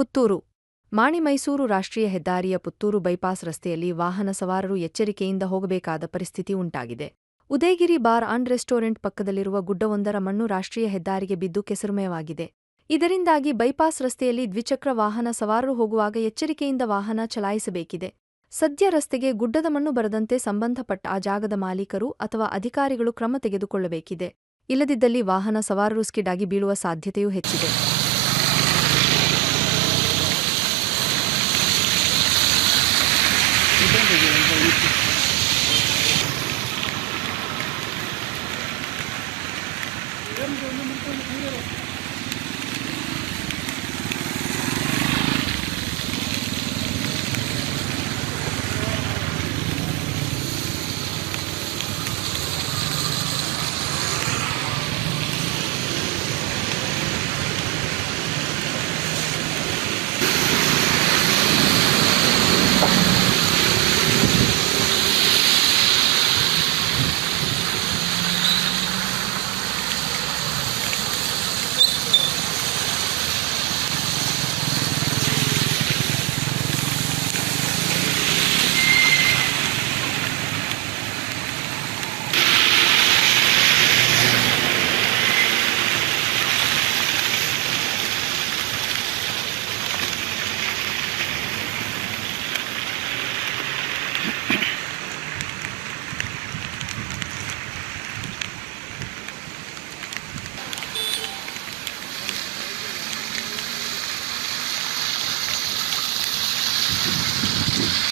ಪುತ್ತೂರು ಮಾಣಿ-ಮೈಸೂರು ರಾಷ್ಟ್ರೀಯ ಹೆದ್ದಾರಿಯ ಪುತ್ತೂರು ಬೈಪಾಸ್ ರಸ್ತೆಯಲ್ಲಿ ವಾಹನ ಸವಾರರು ಎಚ್ಚರಿಕೆಯಿಂದ ಹೋಗಬೇಕಾದ ಪರಿಸ್ಥಿತಿ ಉಂಟಾಗಿದೆ. ಉದಯಗಿರಿ ಬಾರ್ ಅಂಡ್ ರೆಸ್ಟೋರೆಂಟ್ ಪಕ್ಕದಲ್ಲಿರುವ ಗುಡ್ಡವೊಂದರ ಮಣ್ಣು ರಾಷ್ಟ್ರೀಯ ಹೆದ್ದಾರಿಗೆ ಬಿದ್ದು ಕೆಸರುಮಯವಾಗಿದೆ. ಇದರಿಂದಾಗಿ ಬೈಪಾಸ್ ರಸ್ತೆಯಲ್ಲಿ ದ್ವಿಚಕ್ರ ವಾಹನ ಸವಾರರು ಹೋಗುವಾಗ ಎಚ್ಚರಿಕೆಯಿಂದ ವಾಹನ ಚಲಾಯಿಸಬೇಕಿದೆ. ಸದ್ಯ ರಸ್ತೆಗೆ ಗುಡ್ಡದ ಮಣ್ಣು ಬರದಂತೆ ಸಂಬಂಧಪಟ್ಟ ಆ ಜಾಗದ ಮಾಲೀಕರು ಅಥವಾ ಅಧಿಕಾರಿಗಳು ಕ್ರಮ ತೆಗೆದುಕೊಳ್ಳಬೇಕಿದೆ. ಇಲ್ಲದಿದ್ದಲ್ಲಿ ವಾಹನ ಸವಾರರು ಸ್ಕಿಡ್ ಆಗಿ ಬೀಳುವ ಸಾಧ್ಯತೆಯೂ ಹೆಚ್ಚಿದೆ.